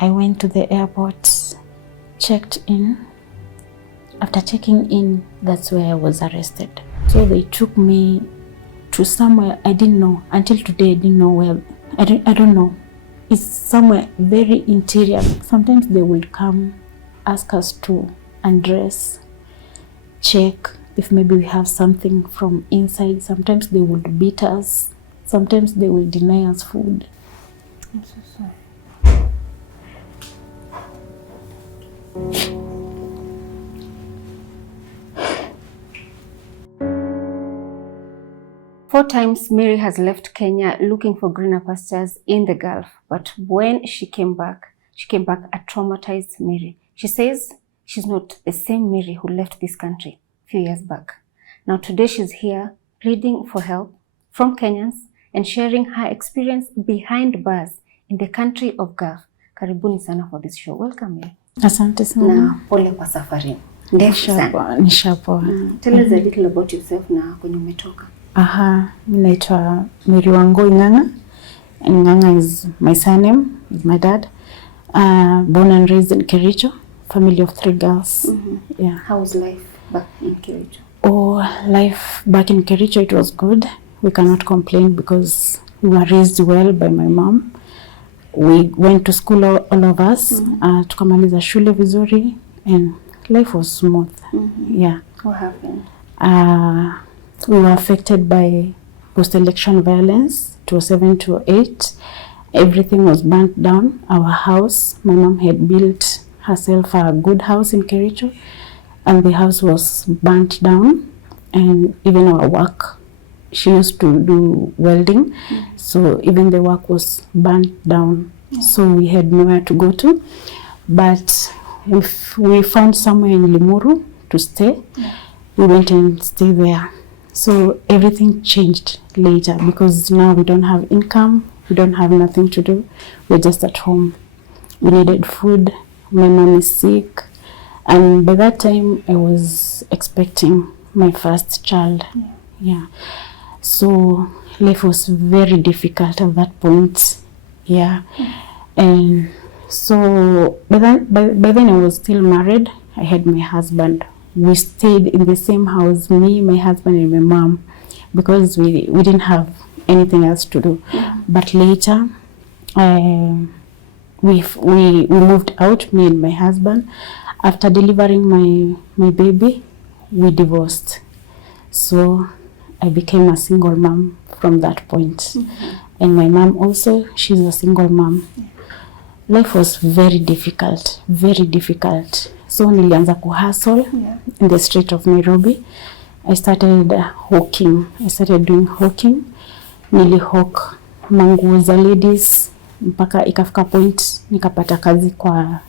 I went to the airport, checked in. After checking in, that's where I was arrested. So they took me to somewhere I didn't know. Until today, I didn't know where. I don't know. It's somewhere very interior. Sometimes they will come, ask us to undress, check if maybe we have something from inside. Sometimes they would beat us. Sometimes they will deny us food. I'm so sorry. 4 times Mary has left Kenya looking for greener pastures in the Gulf. But when she came back a traumatized Mary. She says she's not the same Mary who left this country a few years back. Now today she's here pleading for help from Kenyans and sharing her experience behind bars in the country of Gulf. Karibuni sana for this show. Welcome, Mary. Asante sana. Na pole kwa safari. Nishapoa. Tell us a little about yourself na kwenye umetoka. Mimi naitwa Mary Wangui Nganga. And Nganga is my surname, is my dad. Born and raised in Kericho, family of 3 girls. Yeah. How was life back in Kericho? Life back in Kericho, it was good. We cannot complain because we were raised well by my mom. We went to school, all of us. Tukamaliza shule vizuri and life was smooth. Yeah. What happened? We were affected by post-election violence, 2007 to 2008. Everything was burnt down. Our house, my mom had built herself a good house in Kericho, and the house was burnt down. And even our work, she used to do welding, so even the work was burnt down. So we had nowhere to go to, but we found somewhere in Limuru to stay. We went and stayed there. So everything changed later because now we don't have income, we don't have nothing to do. We're just at home. We needed food. My mom is sick, and by that time I was expecting my first child. Yeah. So life was very difficult at that point. Yeah. And so by then I was still married. I had my husband. We stayed in the same house, me, my husband, and my mom, because we didn't have anything else to do. But later, we moved out, me and my husband. After delivering my baby, we divorced. So I became a single mom from that point. And my mom also, she's a single mom. Life was very difficult, very difficult. So nilianza kuhustle in the street of Nairobi. I started hawking. I started doing hawking. Nilihawk manguo za ladies mpaka ikafika point nikapata kazi kwa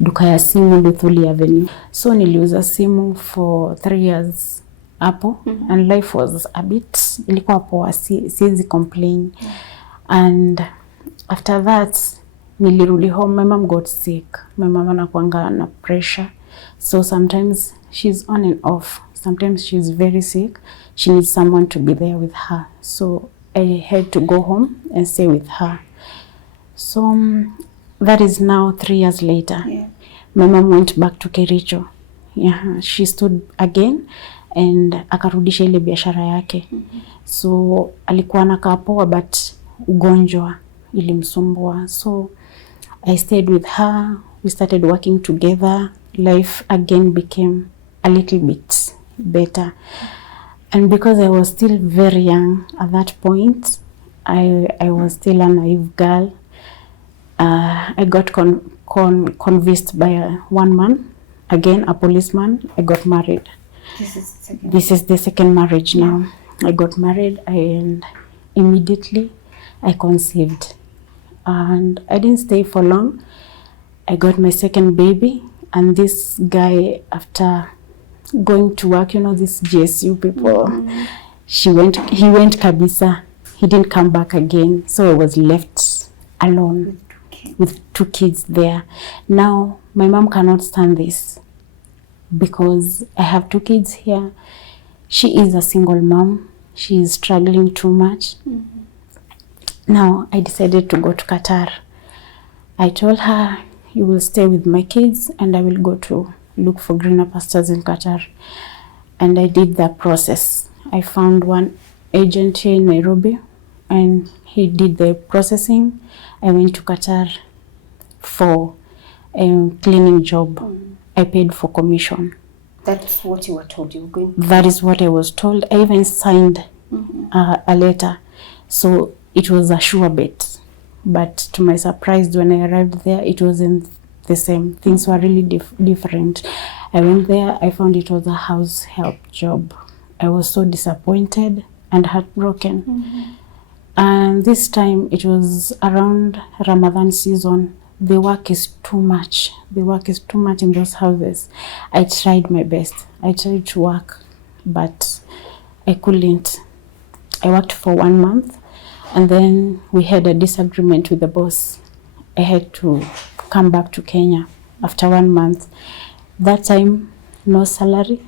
duka ya simu Luthuli Avenue. So niliuza simu for 3 years hapo, and life was a bit, ilikuwa poa, siwezi complain. And after that nilirudi home. My mom got sick. My mom anakuanga na pressure, so sometimes she's on and off. Sometimes she's very sick. She needs someone to be there with her. So I had to go home and stay with her. So that is now 3 years later. My mom went back to Kericho. Yeah, she stood again and akarudisha ile biashara yake. So alikuwa anakaa poa, but ugonjwa ilimsumbua. So I stayed with her. We started working together. Life again became a little bit better. And because I was still very young at that point, I was still a naive girl. I got convinced by one man, again a policeman. I got married. This is the second marriage now. I got married and immediately I conceived. And I didn't stay for long. I got my second baby, and this guy, after going to work, you know, these GSU people, he went kabisa. He didn't come back again. So I was left alone with 2 kids there. Now my mom cannot stand this because I have 2 kids here. She is a single mom. She is struggling too much. Now I decided to go to Qatar. I told her, you will stay with my kids and I will go to look for greener pastures in Qatar. And I did that process. I found one agent here in Nairobi and he did the processing. I went to Qatar for a cleaning job. I paid for commission. That's what you were told you were going to do? That is what I was told. I even signed a letter. So it was a sure bet. But to my surprise, when I arrived there, it wasn't the same. Things were really different. I went there, I found it was a house help job. I was so disappointed and heartbroken. And this time it was around Ramadan season. The work is too much. The work is too much in those houses. I tried my best. I tried to work, but I couldn't. I worked for 1 month, and then we had a disagreement with the boss. I had to come back to Kenya after 1 month. That time, no salary,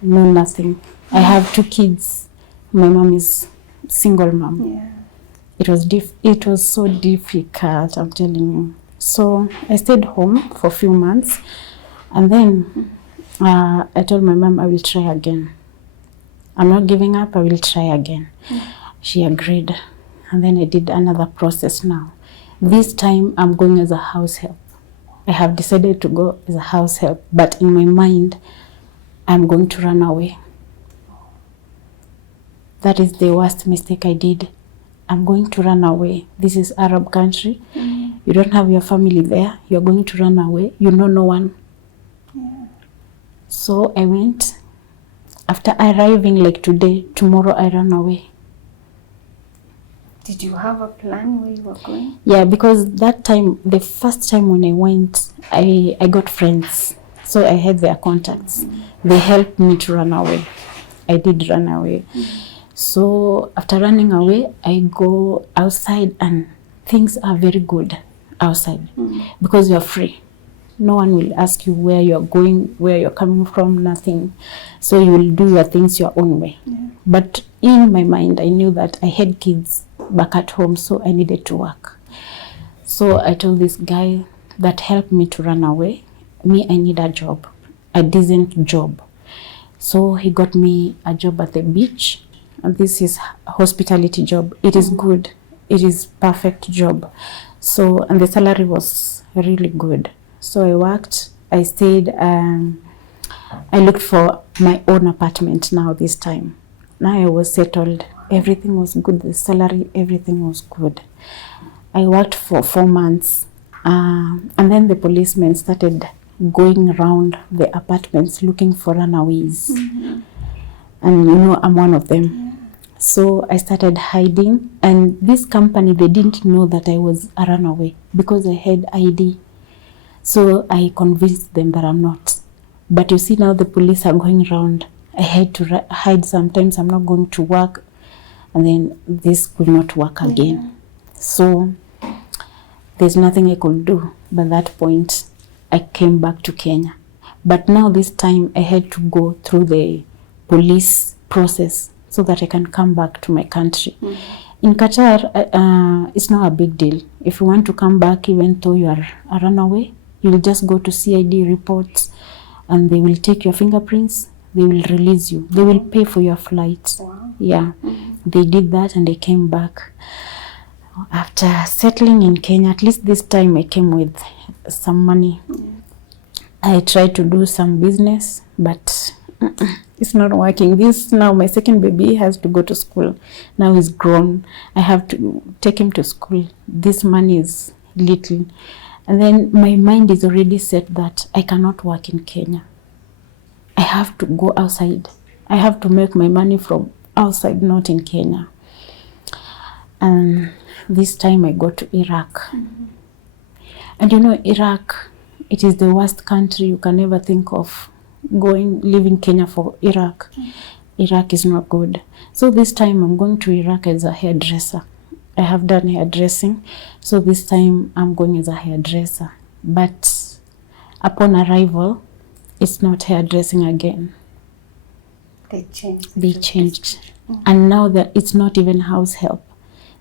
no nothing. I have 2 kids. My mom is single mom. Yeah. It was so difficult, I'm telling you. So I stayed home for a few months, and then I told my mom I will try again. I'm not giving up, I will try again. She agreed, and then I did another process now. This time I'm going as a house help. I have decided to go as a house help, but in my mind, I'm going to run away. That is the worst mistake I did. I'm going to run away. This is Arab country. You don't have your family there. You're going to run away. You know no one. So I went. After arriving like today, tomorrow I ran away. Did you have a plan where you were going? Yeah, because that time, the first time when I went, I got friends. So I had their contacts. They helped me to run away. I did run away. So after running away, I go outside and things are very good outside because you're free. No one will ask you where you're going, where you're coming from, nothing. So you will do your things your own way. But in my mind, I knew that I had kids back at home, so I needed to work. So I told this guy that helped me to run away, me, I need a job, a decent job. So he got me a job at the beach. And this is a hospitality job. It is good. It is perfect job. So, and the salary was really good. So I worked, I stayed, I looked for my own apartment now this time. Now I was settled. Everything was good. The salary, everything was good. I worked for 4 months. And then the policemen started going around the apartments looking for runaways. And you know, I'm one of them. So I started hiding. And this company, they didn't know that I was a runaway because I had ID. So I convinced them that I'm not. But you see now the police are going around. I had to hide sometimes. I'm not going to work. And then this could not work again. So there's nothing I could do. By that point, I came back to Kenya. But now this time I had to go through the police process so that I can come back to my country. In Qatar, it's not a big deal. If you want to come back, even though you are a runaway, you'll just go to CID reports and they will take your fingerprints. They will release you. They will pay for your flight. Wow. Yeah, they did that and they came back. After settling in Kenya, at least this time I came with some money. I tried to do some business, but it's not working. This now, my second baby has to go to school. Now he's grown. I have to take him to school. This money is little. And then my mind is already set that I cannot work in Kenya. I have to go outside. I have to make my money from outside, not in Kenya. And this time I go to Iraq. And you know, Iraq, it is the worst country you can ever think of. Leaving Kenya for Iraq. Iraq is not good. So this time I'm going to Iraq as a hairdresser. I have done hairdressing. So this time I'm going as a hairdresser. But upon arrival, it's not hairdressing again. They changed. They changed. And now that it's not even house help.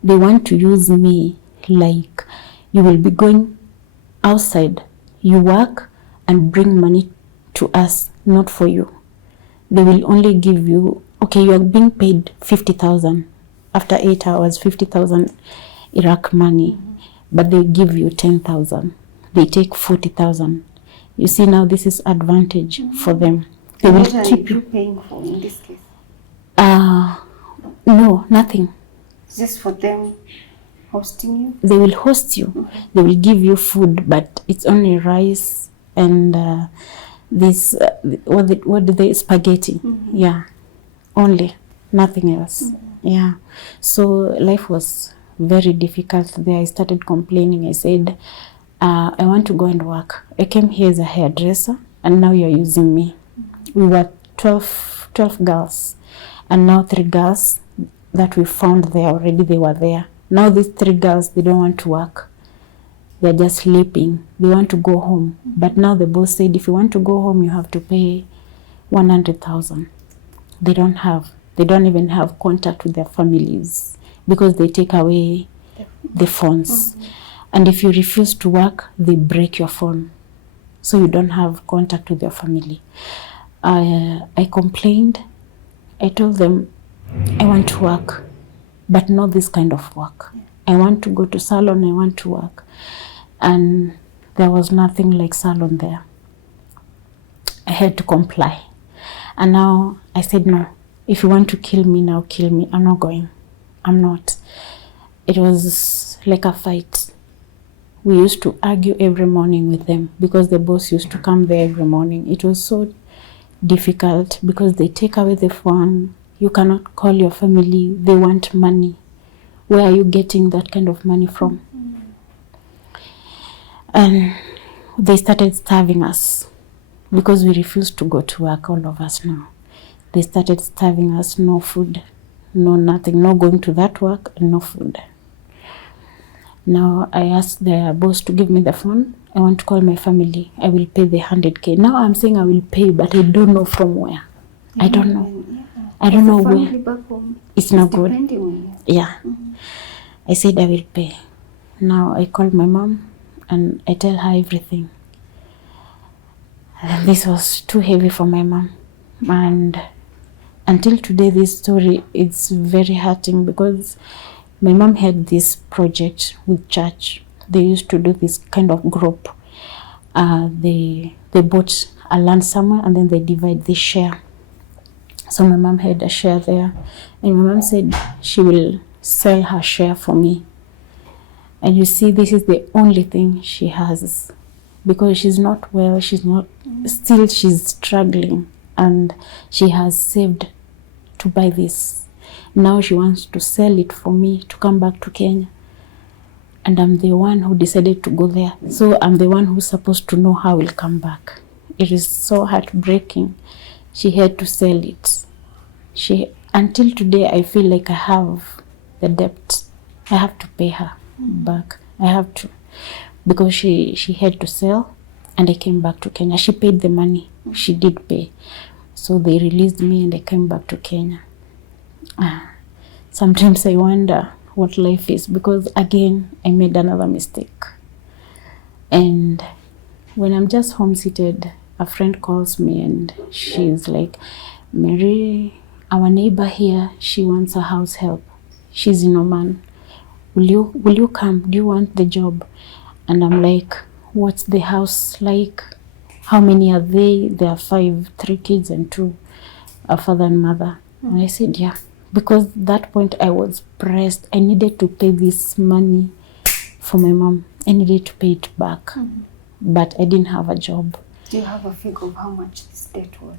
They want to use me like you will be going outside, you work and bring money to us, not for you. They will only give you, okay, you are being paid 50,000 after 8 hours, 50,000 Iraq money, but they give you 10,000. They take 40,000. You see, now this is advantage for them. They will keep you paying for in this case? No, nothing. Just for them hosting you? They will host you. They will give you food, but it's only rice and this what do they spaghetti? Yeah, only, nothing else. Yeah, so life was very difficult there. I started complaining. I said, I want to go and work. I came here as a hairdresser, and now you're using me. We were 12 girls, and now 3 girls that we found there already, they were there. Now these 3 girls, they don't want to work. They're just sleeping. They want to go home. But now the boss said, if you want to go home, you have to pay 100,000. They don't even have contact with their families because they take away the phones. And if you refuse to work, they break your phone. So you don't have contact with your family. I complained. I told them, I want to work, but not this kind of work. I want to go to salon, I want to work. And there was nothing like salon there. I had to comply. And now I said, no, if you want to kill me now, kill me. I'm not going. I'm not. It was like a fight. We used to argue every morning with them because the boss used to come there every morning. It was so difficult because they take away the phone. You cannot call your family. They want money. Where are you getting that kind of money from? And they started starving us because we refused to go to work, all of us now. They started starving us, no food, no nothing, no going to that work, and no food. Now I asked the boss to give me the phone. I want to call my family. I will pay the 100K. Now I'm saying I will pay, but I don't know from where. I don't know. I don't know where. Back home, it's not good. Yeah. I said I will pay. Now I called my mom and I tell her everything. And this was too heavy for my mom. And until today, this story, it's very hurting because my mom had this project with church. They used to do this kind of group. They bought a land somewhere and then they divide the share. So my mom had a share there. And my mom said she will sell her share for me. And you see, this is the only thing she has. Because she's not well, she's struggling. And she has saved to buy this. Now she wants to sell it for me to come back to Kenya. And I'm the one who decided to go there. So I'm the one who's supposed to know how I will come back. It is so heartbreaking. She had to sell it. Until today, I feel like I have the debt. I have to pay her back. I have to. Because she had to sell and I came back to Kenya. She paid the money. She did pay. So they released me and I came back to Kenya. Sometimes I wonder what life is because again, I made another mistake. And when I'm just home seated, a friend calls me and she's like, Mary, our neighbor here, she wants a house help. She's in Oman. Will you come? Do you want the job? And I'm like, what's the house like? How many are they? There are 5, 3 kids and 2, a father and mother. And I said, yeah. Because at that point I was pressed. I needed to pay this money for my mom. I needed to pay it back. But I didn't have a job. Do you have a figure of how much this debt was?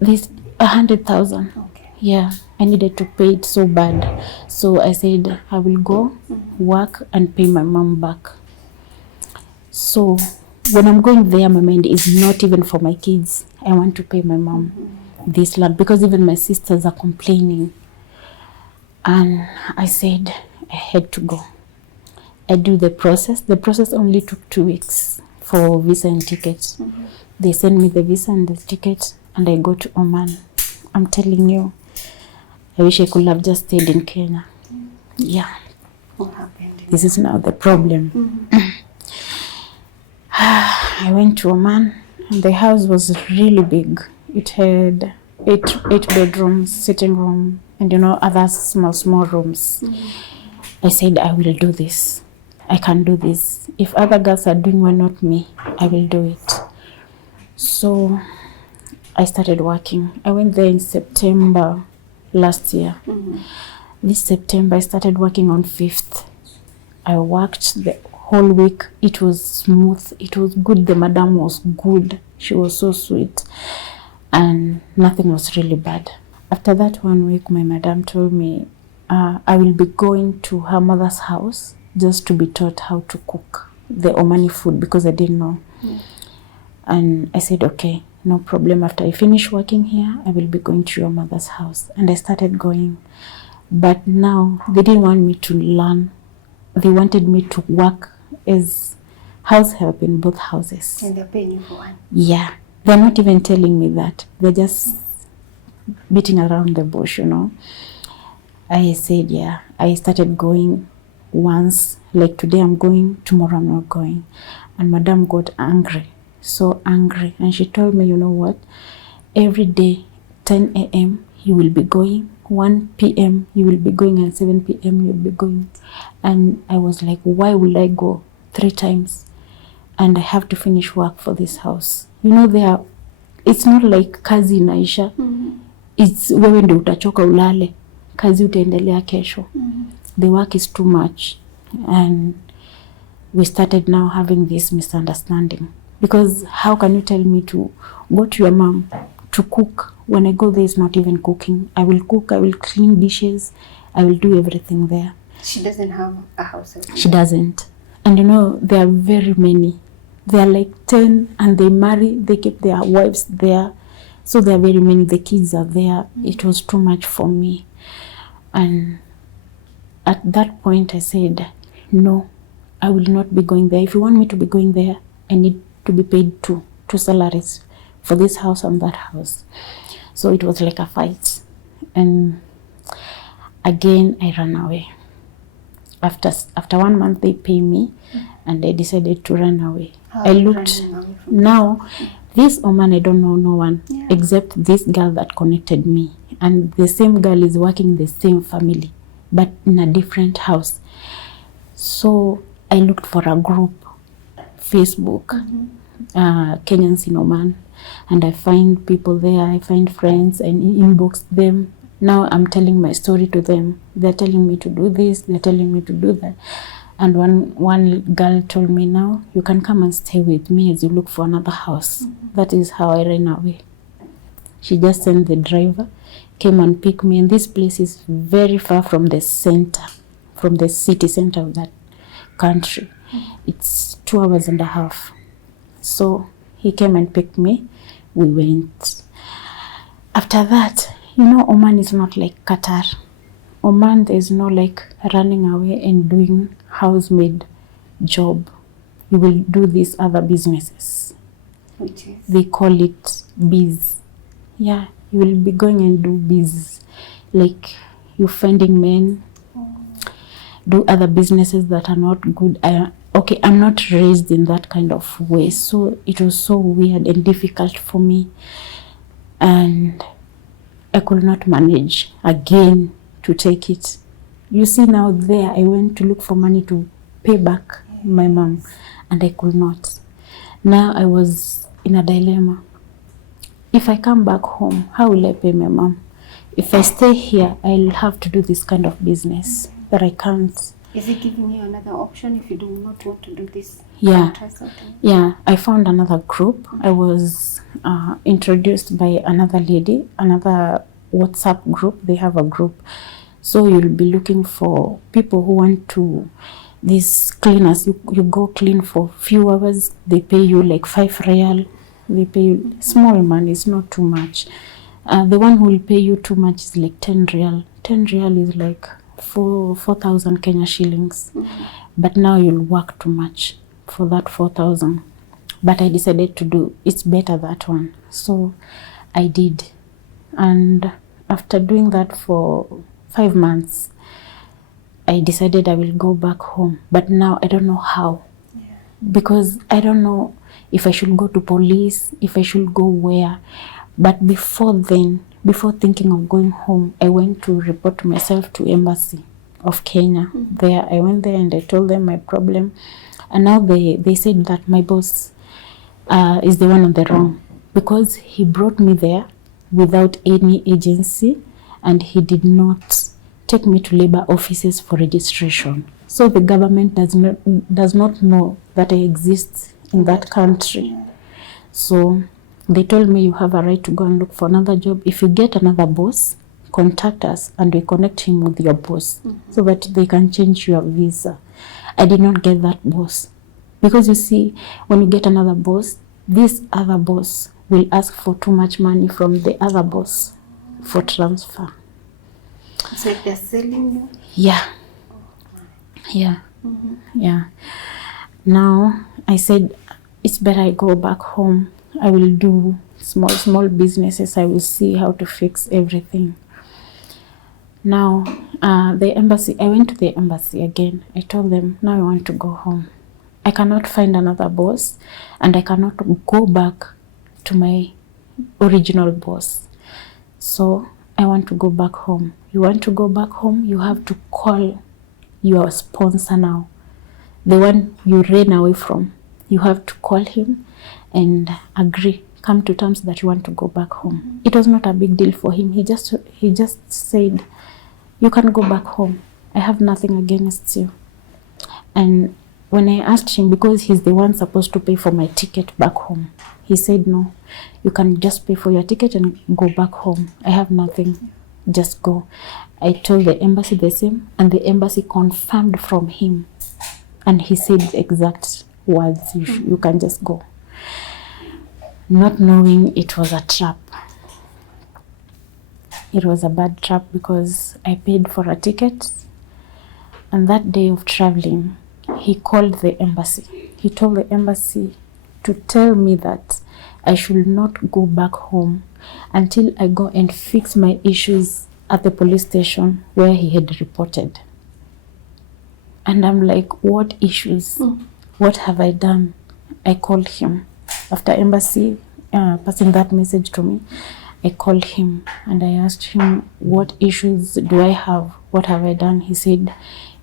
This 100,000. Okay. Yeah, I needed to pay it so bad. So I said, I will go work and pay my mom back. So when I'm going there, my mind is not even for my kids. I want to pay my mom this land because even my sisters are complaining. And I said, I had to go. I do the process. The process only took 2 weeks for visa and tickets. They send me the visa and the ticket and I go to Oman. I'm telling you, I wish I could have just stayed in Kenya. Yeah. What happened? This is now the problem. I went to Oman. The house was really big. It had eight bedrooms, sitting room, and other small rooms. I said, I will do this. I can do this. If other girls are doing, why not me? I will do it. So I started working. I went there in September last year. This September, I started working on 5th. I worked the whole week. It was smooth. It was good. The madam was good. She was so sweet. And nothing was really bad. After that 1 week, my madam told me I will be going to her mother's house just to be taught how to cook the Omani food because I didn't know. And I said, okay, no problem. After I finish working here, I will be going to your mother's house. And I started going. But now they didn't want me to learn. They wanted me to work as house help in both houses. And they're paying you for one? Yeah. They're not even telling me that. They're just beating around the bush, I said, yeah. I started going once. Like today I'm going, tomorrow I'm not going. And madam got angry. So angry. And she told me, you know what? Every day, 10 a.m., you will be going. 1 p.m. you will be going, and 7 p.m. you'll be going. And I was like, why will I go 3 times? And I have to finish work for this house. It's not like kazi inaisha. It's wewe ndio utachoka ulale. Kazi utaendelea kesho. The work is too much. And we started now having this misunderstanding. Because how can you tell me to go to your mom to cook? When I go there, it's not even cooking. I will cook, I will clean dishes, I will do everything there. She doesn't have a house. She doesn't. And there are very many. They are like 10 and they marry, they keep their wives there. So there are very many, the kids are there. It was too much for me. And at that point I said, no, I will not be going there. If you want me to be going there, I need to be paid two salaries for this house and that house. So it was like a fight. And again, I ran away. After 1 month, they pay me, and I decided to run away. I looked. Now, this Oman, I don't know no one except this girl that connected me. And the same girl is working in the same family, but in a different house. So I looked for a group, Facebook, Kenyans in Oman. And I find people there, I find friends, and inbox them. Now I'm telling my story to them. They're telling me to do this, they're telling me to do that. And one girl told me, now you can come and stay with me as you look for another house. That is how I ran away. She just sent the driver, came and picked me. And this place is very far from the center, from the city center of that country. It's 2 hours and a half. So he came and picked me. We went. After that, Oman is not like Qatar. Oman, there's no like running away and doing housemaid job. You will do these other businesses. Which is? They call it biz. Yeah, you will be going and do biz. Like you finding men, do other businesses that are not good. Okay, I'm not raised in that kind of way. So it was so weird and difficult for me. And I could not manage again to take it. You see now there, I went to look for money to pay back my mom, and I could not. Now I was in a dilemma. If I come back home, how will I pay my mom? If I stay here, I'll have to do this kind of business that I can't. Is it giving you another option if you do not want to do this? Yeah. Yeah, I found another group. I was introduced by another lady, another WhatsApp group. They have a group. So you'll be looking for people who want to, these cleaners, you go clean for few hours. They pay you like 5 real. They pay you small money, it's not too much. The one who will pay you too much is like 10 real. 10 real is like 4,000 Kenya shillings. But now you'll work too much for that 4,000. But I decided to do, it's better that one. So I did. And after doing that for 5 months, I decided I will go back home. But now I don't know how. because I don't know if I should go to police, if I should go where. But before then, before thinking of going home, I went to report myself to Embassy of Kenya. There, I went there and I told them my problem. And now they said that my boss is the one on the wrong, because he brought me there without any agency, and he did not take me to labor offices for registration. So the government does not know that I exist in that country. So they told me, you have a right to go and look for another job. If you get another boss, contact us and we connect him with your boss so that they can change your visa. I did not get that boss, because you see, when you get another boss, this other boss will ask for too much money from the other boss for transfer. It's like they're selling you? Yeah. Yeah. Now I said, it's better I go back home. I will do small businesses. I will see how to fix everything. Now, the embassy, I went to the embassy again. I told them, now I want to go home. I cannot find another boss, and I cannot go back to my original boss. So I want to go back home. You want to go back home, you have to call your sponsor now, the one you ran away from. You have to call him and agree, come to terms that you want to go back home. It was not a big deal for him. He just said, you can go back home. I have nothing against you. And when I asked him, because he's the one supposed to pay for my ticket back home, he said, no, you can just pay for your ticket and go back home. I have nothing, just go. I told the embassy the same, and the embassy confirmed from him. And he said the exact words, you can just go. Not knowing it was a trap. It was a bad trap, because I paid for a ticket, and that day of traveling, he called the embassy. He told the embassy to tell me that I should not go back home until I go and fix my issues at the police station where he had reported. And I'm like, what issues? What have I done? I called him. After embassy passing that message to me, I called him and I asked him, what issues do I have? What have I done? He said,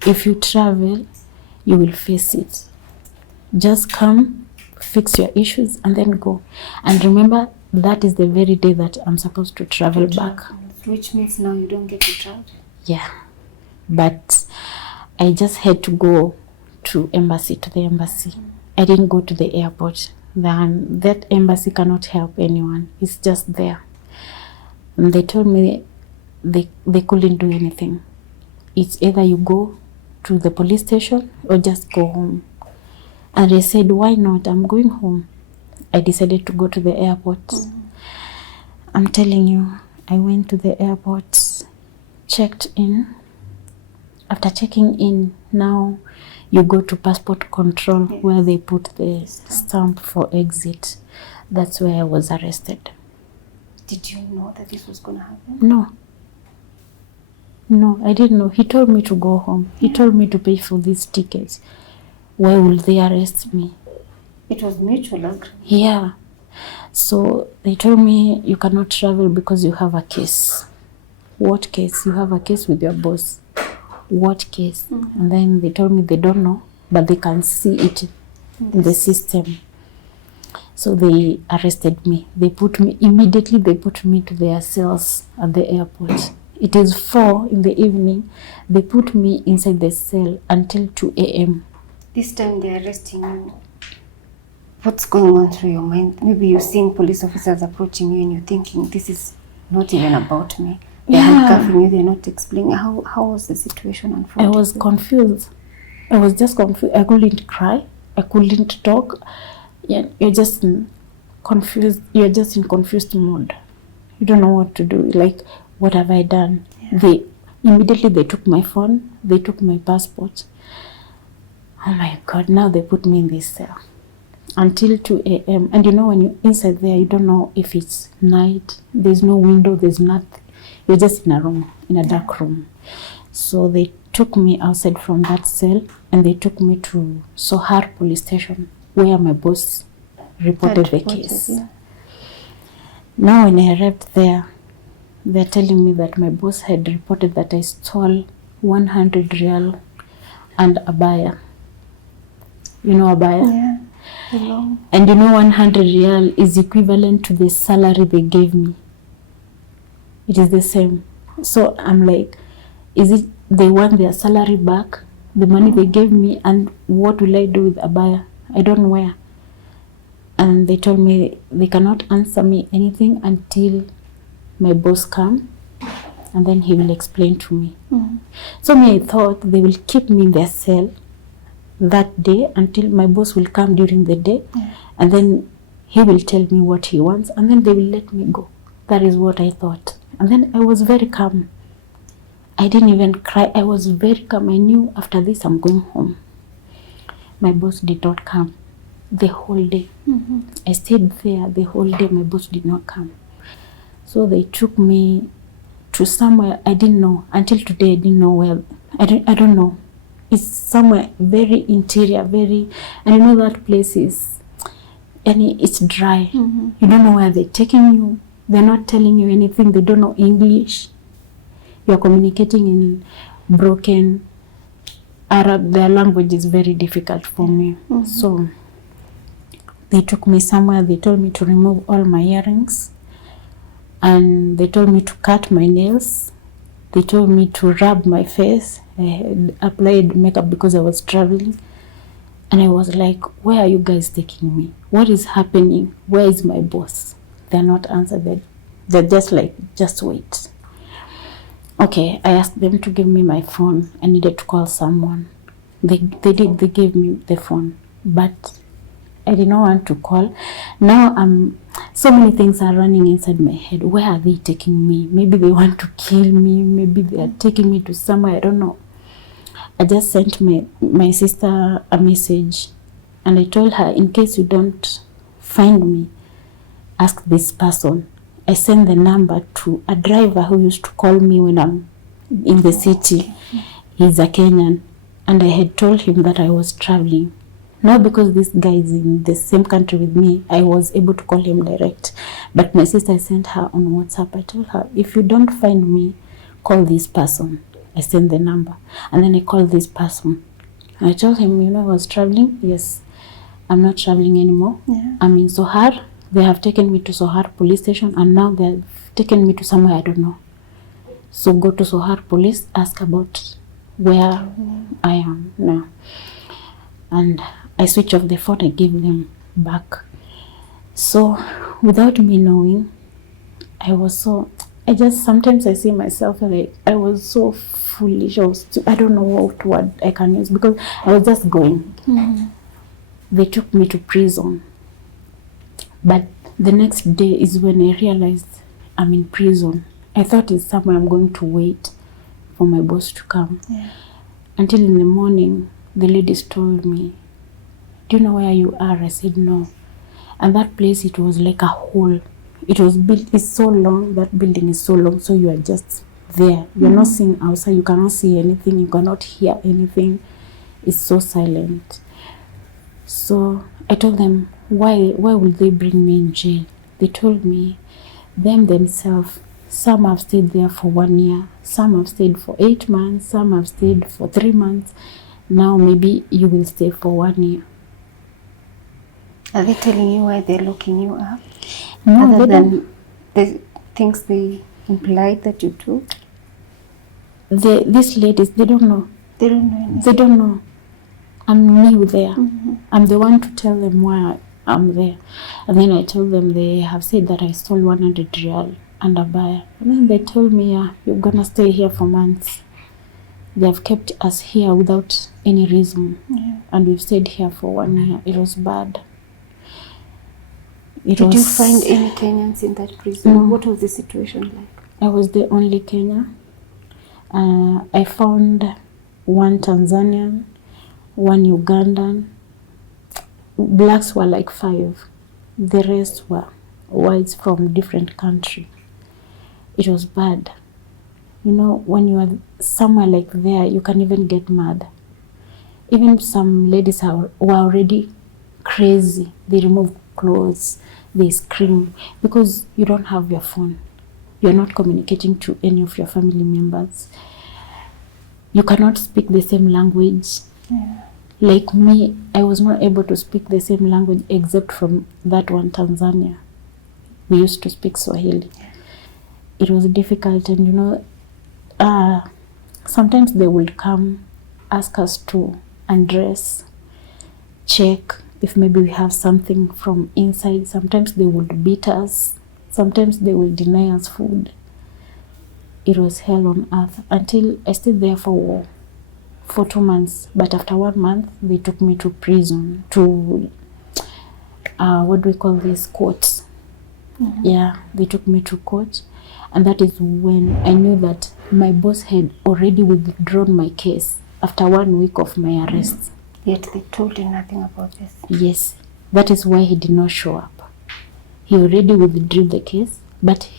if you travel, you will face it. Just come, fix your issues, and then go. And remember, that is the very day that I'm supposed to travel back. Which means now you don't get to travel? Yeah. But I just had to go to the embassy. I didn't go to the airport. That embassy cannot help anyone. It's just there. And they told me they couldn't do anything. It's either you go to the police station or just go home. And I said, why not? I'm going home. I decided to go to the airport. I'm telling you, I went to the airport, checked in. After checking in, now you go to passport control, where they put the stamp for exit. That's where I was arrested. Did you know that this was going to happen? No, I didn't know. He told me to go home. He told me to pay for these tickets. Why would they arrest me? It was mutual agreement. Yeah. So they told me, you cannot travel because you have a case. What case? You have a case with your boss. What case? And then they told me they don't know, but they can see it in the system. So they arrested me. They put me to their cells at the airport. It is 4 in the evening. They put me inside the cell until 2 a.m. This time they're arresting you. What's going on through your mind? Maybe you're seeing police officers approaching you and you're thinking, this is not even about me. They're handcuffing you, they're not explaining. How was the situation unfolding? I was confused. I was just confused. I couldn't cry. I couldn't talk. Yeah, you're just confused. You're just in confused mode. You don't know what to do. Like, what have I done? Yeah. They took my phone. They took my passport. Oh my God, now they put me in this cell until 2 a.m. And you know, when you're inside there, you don't know if it's night. There's no window, there's nothing. You're just in a room, in a dark room. So they took me outside from that cell and they took me to Sohar police station where my boss reported the case. Yeah. Now when I arrived there, they're telling me that my boss had reported that I stole 100 real and abaya. You know abaya? Yeah. Hello. And you know 100 real is equivalent to the salary they gave me. It is the same. So I'm like, is it they want their salary back, the money they gave me, and what will I do with abaya? I don't wear. And they told me they cannot answer me anything until my boss come, and then he will explain to me. So me, I thought they will keep me in their cell that day until my boss will come during the day, and then he will tell me what he wants, and then they will let me go. That is what I thought. And then I was very calm. I didn't even cry. I was very calm. I knew after this I'm going home. My boss did not come the whole day. I stayed there the whole day. My boss did not come. So they took me to somewhere I didn't know. Until today I didn't know where. I don't know. It's somewhere very interior, very, and you know that place is, and it's dry. You don't know where they're taking you. They're not telling you anything. They don't know English. You're communicating in broken Arab. Their language is very difficult for me. So they took me somewhere. They told me to remove all my earrings. And they told me to cut my nails. They told me to rub my face. I had applied makeup because I was traveling. And I was like, where are you guys taking me? What is happening? Where is my boss? They're not answered. They're just like, just wait. Okay, I asked them to give me my phone. I needed to call someone. They did. They gave me the phone. But I did not want to call. Now so many things are running inside my head. Where are they taking me? Maybe they want to kill me. Maybe they are taking me to somewhere. I don't know. I just sent my sister a message. And I told her, in case you don't find me, ask this person. I sent the number to a driver who used to call me when I'm in the city. He's a Kenyan. And I had told him that I was traveling. Not because this guy is in the same country with me, I was able to call him direct. But my sister sent her on WhatsApp. I told her, if you don't find me, call this person. I sent the number. And then I called this person. And I told him, I was traveling. Yes, I'm not traveling anymore. I'm in Sohar. They have taken me to Sohar police station, and now they've taken me to somewhere I don't know. So go to Sohar police, ask about where I am now. And I switch off the phone, I gave them back. So without me knowing, sometimes I see myself like I was so foolish. I don't know what word I can use because I was just going. They took me to prison. But the next day is when I realized I'm in prison. I thought it's somewhere I'm going to wait for my boss to come. Until in the morning, the ladies told me, do you know where you are? I said, no. And that place, it was like a hole. It was built, it's so long, that building is so long, so you are just there. You're not seeing outside, you cannot see anything, you cannot hear anything. It's so silent. So I told them, why will they bring me in jail? They told me, themselves, some have stayed there for 1 year, some have stayed for 8 months, some have stayed for 3 months. Now maybe you will stay for 1 year. Are they telling you why they're locking you up? No, Other than the things they implied that you took? These ladies, they don't know. They don't know anything. They don't know. I'm new there. I'm the one to tell them why I'm there. And then I told them they have said that I stole 100 real and a buyer. And then they told me, you're gonna stay here for months. They have kept us here without any reason. And we've stayed here for 1 year. It was bad. Did you find any Kenyans in that prison? No. What was the situation like? I was the only Kenyan. I found one Tanzanian, one Ugandan. Blacks were like 5. The rest were whites from different countries. It was bad. You know, when you are somewhere like there, you can even get mad. Even some ladies who are already crazy, they remove clothes, they scream because you don't have your phone. You're not communicating to any of your family members. You cannot speak the same language. Yeah. Like me, I was not able to speak the same language except from that one, Tanzania. We used to speak Swahili. It was difficult, and you know, sometimes they would come ask us to undress, check if maybe we have something from inside. Sometimes they would beat us. Sometimes they will deny us food. It was hell on earth until I stayed there for 2 months. But after 1 month, they took me to prison, to what do we call this, court. Yeah, they took me to court, and that is when I knew that my boss had already withdrawn my case after 1 week of my arrest. Yet they told you nothing about this. Yes, that is why he did not show up. He already withdrew the case, but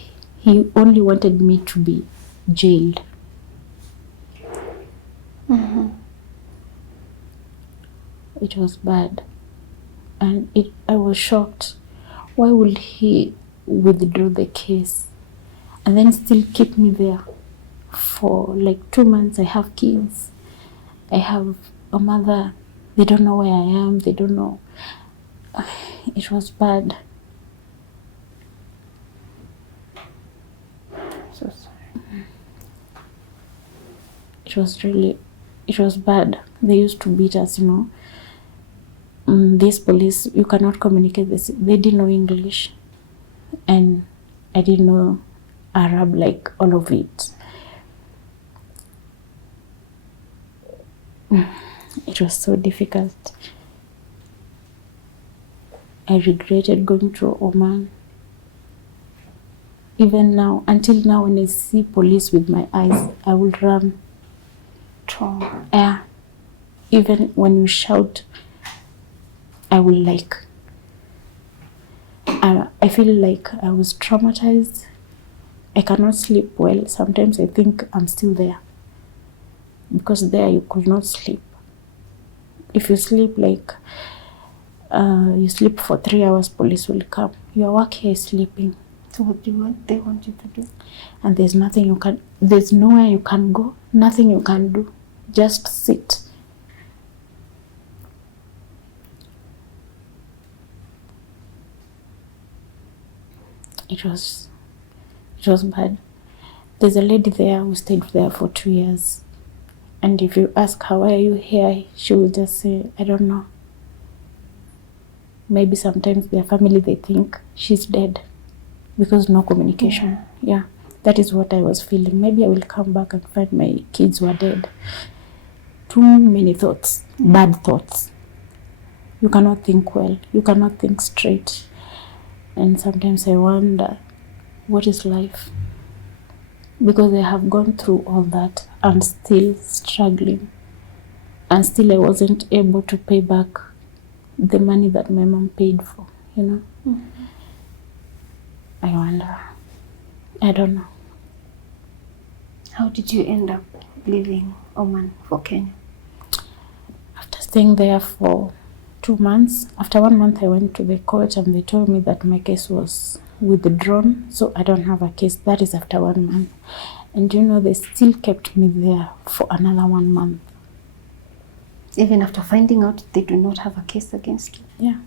he only wanted me to be jailed. It was bad, and I was shocked. Why would he withdraw the case and then still keep me there for like 2 months? I have kids, I have a mother. They don't know where I am. They don't know. It was bad. So sorry. It was bad. They used to beat us, you know. This police, you cannot communicate this. They didn't know English, and I didn't know Arab, like all of it. It was so difficult. I regretted going to Oman. Even now, until now, when I see police with my eyes, I will run. Trauma. Yeah. Even when you shout, I will like, I feel like I was traumatized. I cannot sleep well. Sometimes I think I'm still there, because there you could not sleep. If you sleep like, you sleep for 3 hours, police will come. Your work here is sleeping. So what do they want you to do? And there's nowhere you can go, nothing you can do. Just sit. It was bad. There's a lady there who stayed there for 2 years. And if you ask her, why are you here? She will just say, I don't know. Maybe sometimes their family, they think she's dead because no communication. Yeah, that is what I was feeling. Maybe I will come back and find my kids were dead. Too many thoughts, bad thoughts. You cannot think well. You cannot think straight. And sometimes I wonder, what is life? Because I have gone through all that and still struggling. And still I wasn't able to pay back the money that my mom paid for, you know. I wonder. I don't know. How did you end up leaving Oman for Kenya? After staying there for 2 months, after 1 month I went to the court and they told me that my case was withdrawn, so I don't have a case. That is after 1 month. And you know, they still kept me there for another 1 month. Even after finding out they do not have a case against you? Yeah.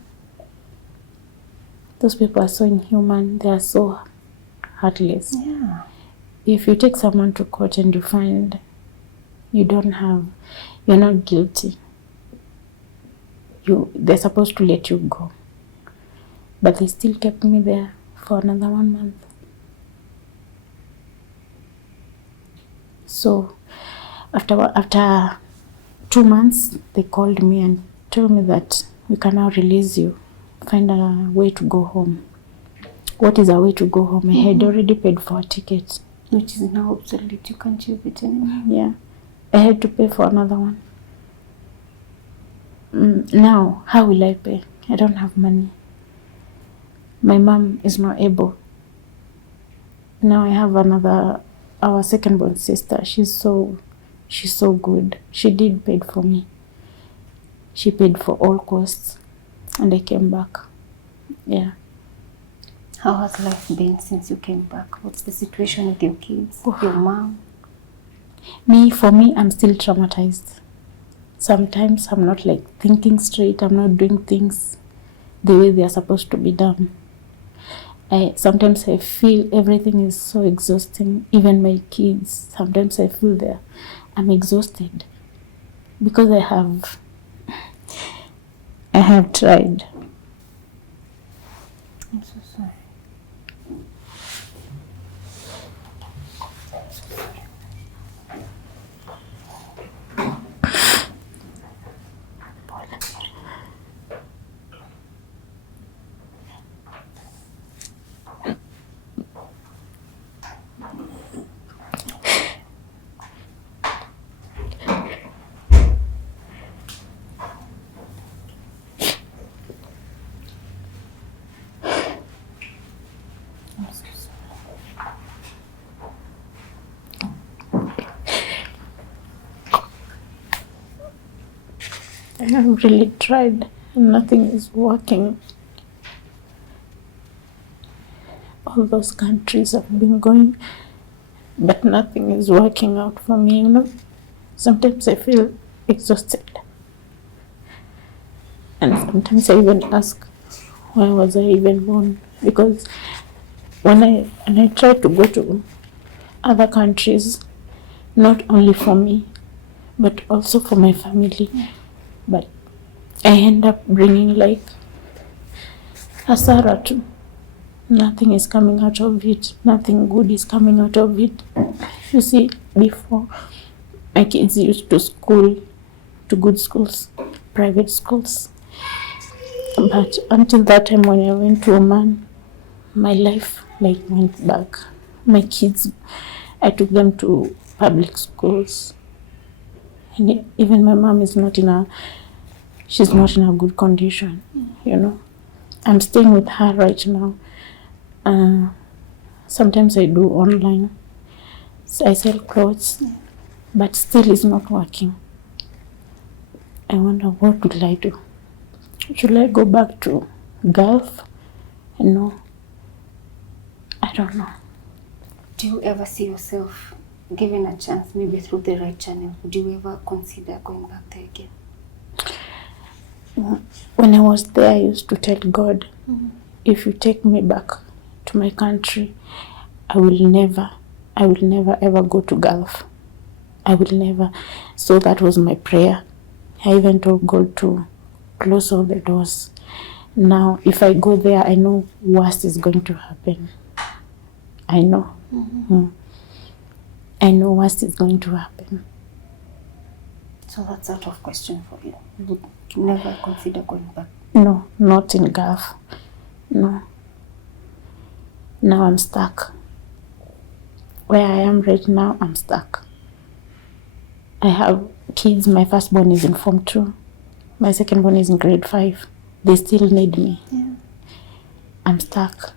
Those people are so inhuman. They are so heartless. Yeah. If you take someone to court and you find you're not guilty, they're supposed to let you go. But they still kept me there for another 1 month. So after 2 months, they called me and told me that we can now release you. Find a way to go home. What is a way to go home? I had already paid for a ticket. Which is now obsolete. You can't use it anymore. Yeah. I had to pay for another one. Now, how will I pay? I don't have money. My mom is not able. Now I have another our second-born sister, she's so good. She did paid for me. She paid for all costs, and I came back. Yeah. How has life been since you came back? What's the situation with your kids, your mom? For me, I'm still traumatized. Sometimes I'm not like thinking straight. I'm not doing things the way they are supposed to be done. Sometimes I feel everything is so exhausting. Even my kids, sometimes I feel I'm exhausted because I have tried. I'm so sorry. I have really tried and nothing is working. All those countries I've been going, but nothing is working out for me, Sometimes I feel exhausted. And sometimes I even ask, why was I even born? Because when I try to go to other countries, not only for me, but also for my family, but I end up bringing like hasara too. Nothing is coming out of it. Nothing good is coming out of it. You see, before, my kids used to school, to good schools, private schools. But until that time when I went to Oman, my life went back. My kids, I took them to public schools. And even my mom is she's not in a good condition, I'm staying with her right now. Sometimes I do online. So I sell clothes, but still it's not working. I wonder, what will I do? Should I go back to Gulf? No. I don't know. Do you ever see yourself given a chance, maybe through the right channel? Would you ever consider going back there again? When I was there, I used to tell God, if you take me back to my country, I will never ever go to Gulf. I will never. So that was my prayer. I even told God to close all the doors. Now, if I go there, I know worst is going to happen. I know. I know worst is going to happen. So that's out of question for you. You would never consider going back? No, not in Gulf. No. Now I'm stuck. Where I am right now, I'm stuck. I have kids. My firstborn is in Form 2. My secondborn is in grade 5. They still need me. Yeah. I'm stuck.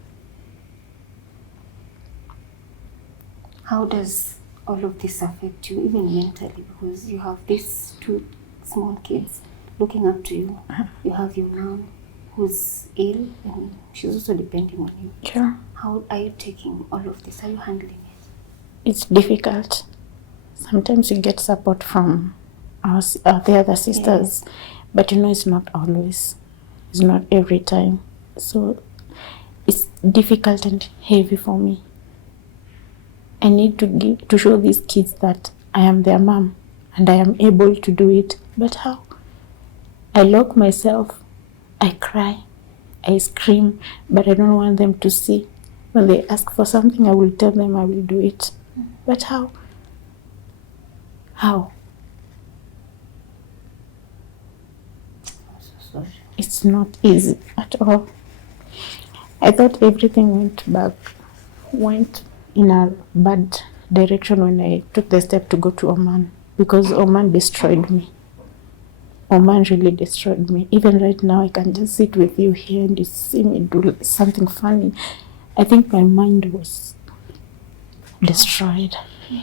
How does all of this affect you, even mentally? Because you have these 2 small kids looking up to you. You have your mom who's ill and she's also depending on you. Sure. How are you taking all of this? How are you handling it? It's difficult. Sometimes you get support from the other sisters, but it's not always. It's not every time. So it's difficult and heavy for me. I need to show these kids that I am their mom and I am able to do it. But how? I lock myself, I cry, I scream, but I don't want them to see. When they ask for something, I will tell them I will do it. But how? How? I'm so sorry. It's not easy at all. I thought everything went in a bad direction when I took the step to go to Oman, because Oman destroyed me. Oman really destroyed me. Even right now, I can just sit with you here and you see me do something funny. I think my mind was destroyed.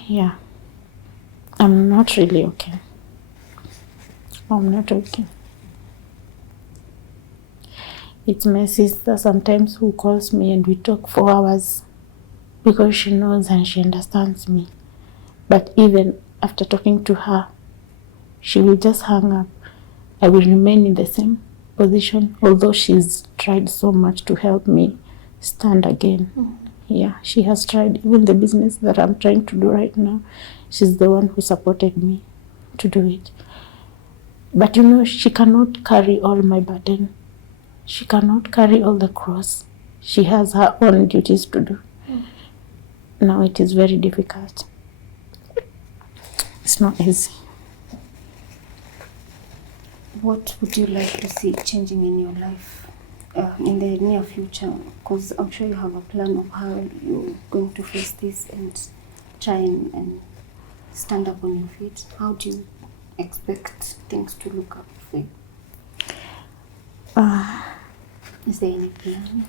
Yeah. I'm not really okay. I'm not okay. It's my sister sometimes who calls me and we talk for hours because she knows and she understands me. But even after talking to her, she will just hang up. I will remain in the same position, although she's tried so much to help me stand again. Yeah, she has tried. Even the business that I'm trying to do right now, she's the one who supported me to do it. But you know, she cannot carry all my burden. She cannot carry all the cross. She has her own duties to do. Now it is very difficult. It's not easy. What would you like to see changing in your life in the near future? Because I'm sure you have a plan of how you're going to face this and try and stand up on your feet. How do you expect things to look up for you? Is there any plan?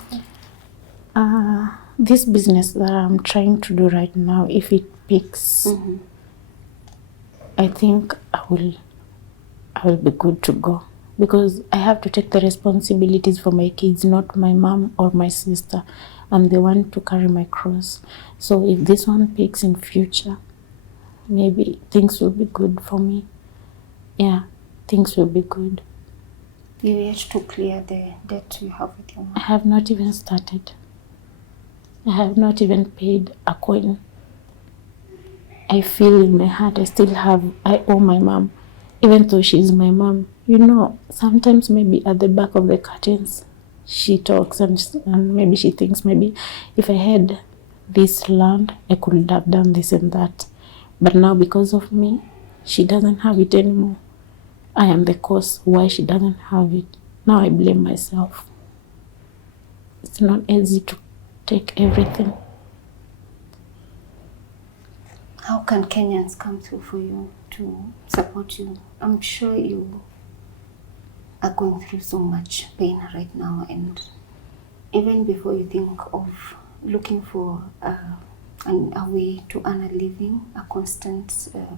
This business that I'm trying to do right now, if it picks, I think I will be good to go, because I have to take the responsibilities for my kids, not my mom or my sister. I'm the one to carry my cross. So if this one picks in future, maybe things will be good for me. Yeah, things will be good. You yet to clear the debt you have with your mom? I have not even started. I have not even paid a coin. I feel in my heart I owe my mom, even though she's my mom. You know, sometimes maybe at the back of the curtains, she talks and maybe she thinks maybe if I had this land, I could have done this and that. But now because of me, she doesn't have it anymore. I am the cause why she doesn't have it. Now I blame myself. It's not easy to take everything. How can Kenyans come through for you to support you? I'm sure you are going through so much pain right now, and even before you think of looking for a way to earn a living, a constant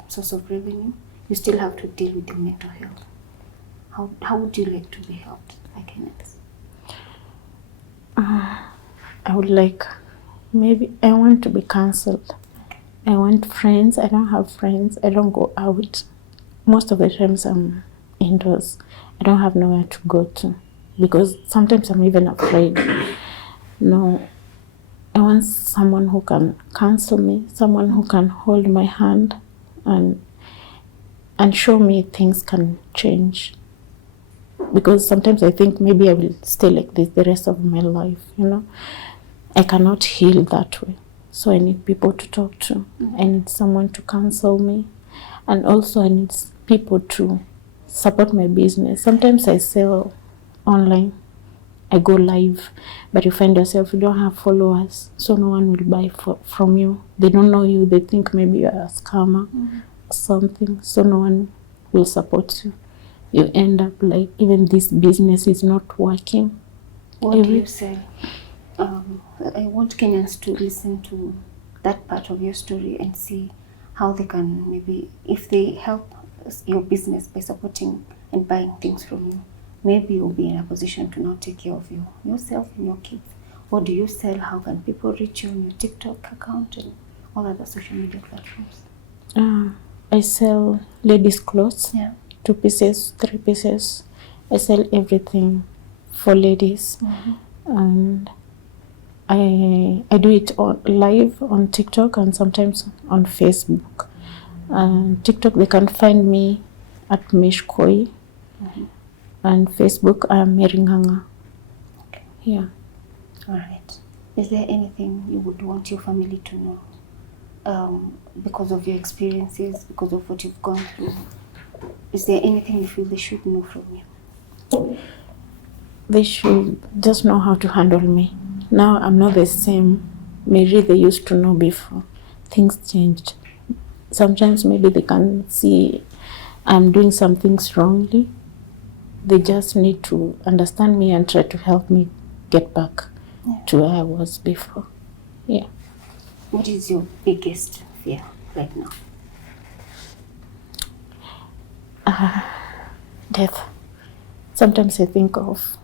source of revenue, you still have to deal with your mental health. How would you like to be helped by Kenyans? I would like, maybe I want to be cancelled. I want friends. I don't have friends. I don't go out. Most of the times I'm indoors. I don't have nowhere to go to, because sometimes I'm even afraid. No, I want someone who can counsel me, someone who can hold my hand and show me things can change. Because sometimes I think maybe I will stay like this the rest of my life, you know. I cannot heal that way. So I need people to talk to. I need someone to counsel me. And also I need people to support my business. Sometimes I sell online. I go live. But you find yourself, you don't have followers. So no one will buy from you. They don't know you. They think maybe you're a scammer or something. So no one will support you. You end up like, even this business is not working. What do you say? I want Kenyans to listen to that part of your story and see how they can, maybe if they help your business by supporting and buying things from you, maybe you'll be in a position to now take care of yourself and your kids. What do you sell? How can people reach you on your TikTok account and all other social media platforms? I sell ladies' clothes. Yeah. 2 pieces, 3 pieces. I sell everything for ladies. And I do it live on TikTok and sometimes on Facebook. TikTok, they can find me at Mishkoi. And Facebook, I am Meringanga. Okay. Yeah. All right. Is there anything you would want your family to know because of your experiences, because of what you've gone through? Is there anything you feel they should know from you? They should just know how to handle me. Now I'm not the same Mary they used to know before. Things changed. Sometimes maybe they can see I'm doing some things wrongly. They just need to understand me and try to help me get back to where I was before. Yeah. What is your biggest fear right now? Death. Sometimes I think of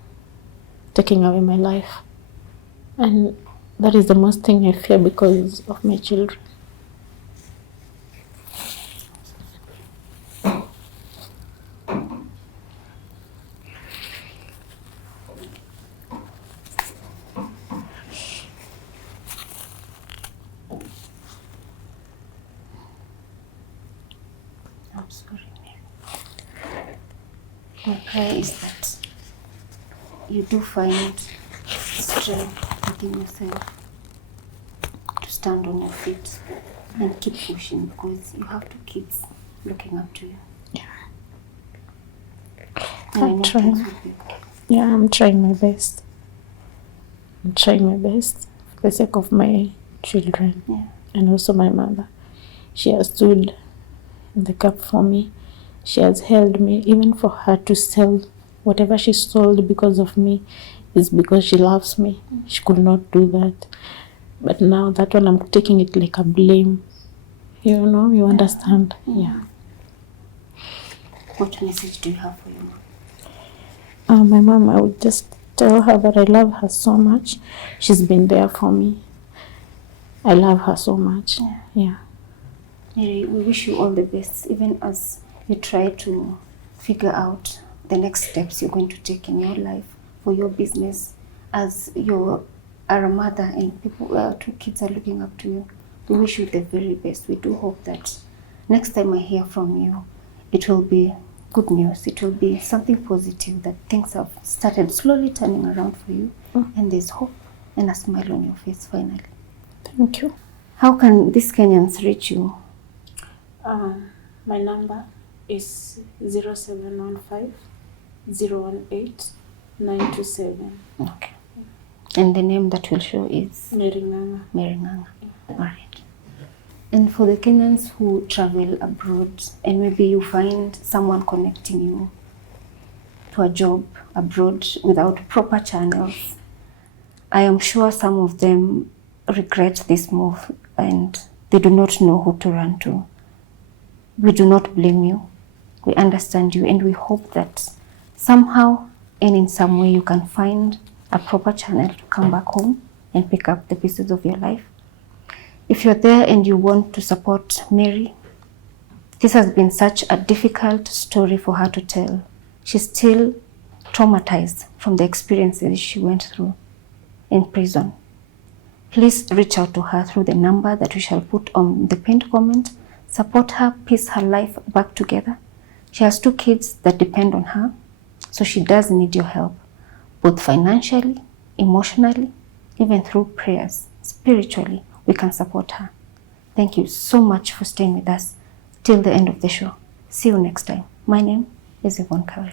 taking away my life, and that is the most thing I fear because of my children. I'm sorry, Mary. My prayer is that you do find strength within yourself to stand on your feet and keep pushing, because you have two kids looking up to you. And I know trying. things will be okay. Yeah, I'm trying my best. I'm trying my best for the sake of my children and also my mother. She has stood in the gap for me. She has held me, even for her to sell whatever she sold because of me is because she loves me. She could not do that. But now that one, I'm taking it like a blame. You know, you understand? Yeah. What message do you have for your mom? My mom, I would just tell her that I love her so much. She's been there for me. I love her so much. Yeah. Mary, we wish you all the best, even as you try to figure out the next steps you're going to take in your life for your business. As you are a mother and people, two kids are looking up to you, we wish you the very best. We do hope that next time I hear from you, it will be good news. It will be something positive, that things have started slowly turning around for you, and there's hope and a smile on your face finally. Thank you. How can these Kenyans reach you? My number is 0715 018 927. Okay. And the name that will show is? Mary Nganga. Mary Nganga. All right. And for the Kenyans who travel abroad, and maybe you find someone connecting you to a job abroad without proper channels, I am sure some of them regret this move and they do not know who to run to. We do not blame you. We understand you, and we hope that somehow and in some way you can find a proper channel to come back home and pick up the pieces of your life. If you're there and you want to support Mary, this has been such a difficult story for her to tell. She's still traumatized from the experiences she went through in prison. Please reach out to her through the number that we shall put on the pinned comment. Support her, piece her life back together. She has two kids that depend on her, so she does need your help, both financially, emotionally, even through prayers, spiritually. We can support her. Thank you so much for staying with us till the end of the show. See you next time. My name is Yvonne Kawira.